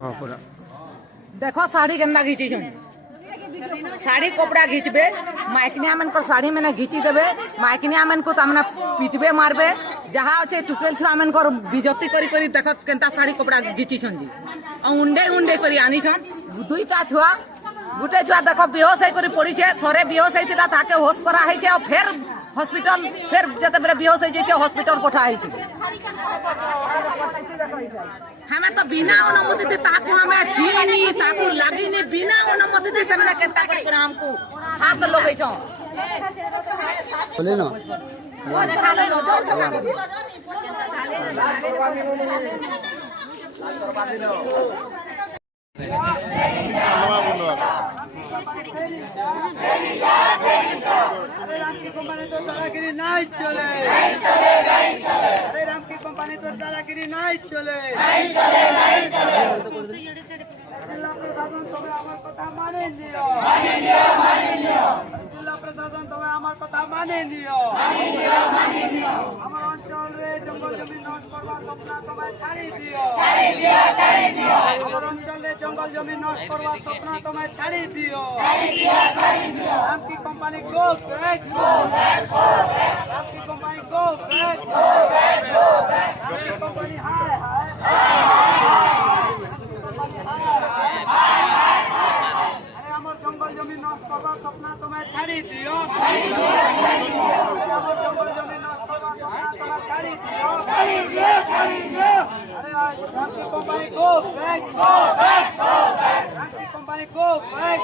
देख साड़ी केन्दा घिची साड़ी कपड़ा घिचबे माइकनिया मन को साड़ी मैंने घिची देबे माइकनिया मन को तमने पीटबे मारबे जहाँ अच्छे टुकेल छुआ मन को बिजती करी करी देख केन्ता साड़ी कपड़ा घिची जी उंडे उंडे करी आनी छन दुईटा छुआ गुटे छुआ देख बेहोश होकर पड़ी थोड़े बेहोश होता ताके होश करा और फिर हॉस्पिटल फिर जते बेले बेहोश हो जाए हॉस्पिटल पठा हमें तो बिना अनुमति दे ताकू हमें छीनी ताकू लागिनी बिना अनुमति दे से केता कर हमको हाथ लोगे छो बोले ना अरे राम की कंपनी तो दादागिरी नहीं चले अरे राम की कंपनी तो दादागिरी नहीं चले जिला प्रशासन तुम्हें हमार कथा माने दियो जिला प्रशासन तुम्हें हमार कथा माने दियो हमार अंचल रे जंगल जमीन नष्ट करवा सपना तुम्हें छाड़ी दियो हमार अंचल रे जंगल जमीन नष्ट करवा सपना तुम्हें छाड़ी दियो राम की कंपनी गो बैक राम की कंपनी गो बैक राम की कंपनी हाय अरे हमार जंगल जमीन नष्ट करवा सपना तुम्हें छाड़ी दियो हमार जंगल जमीन नष्ट करवा सपना तुम्हें छाड़ी दियो अरे राम की कंपनी गो बैक राम की कंपनी गो बैक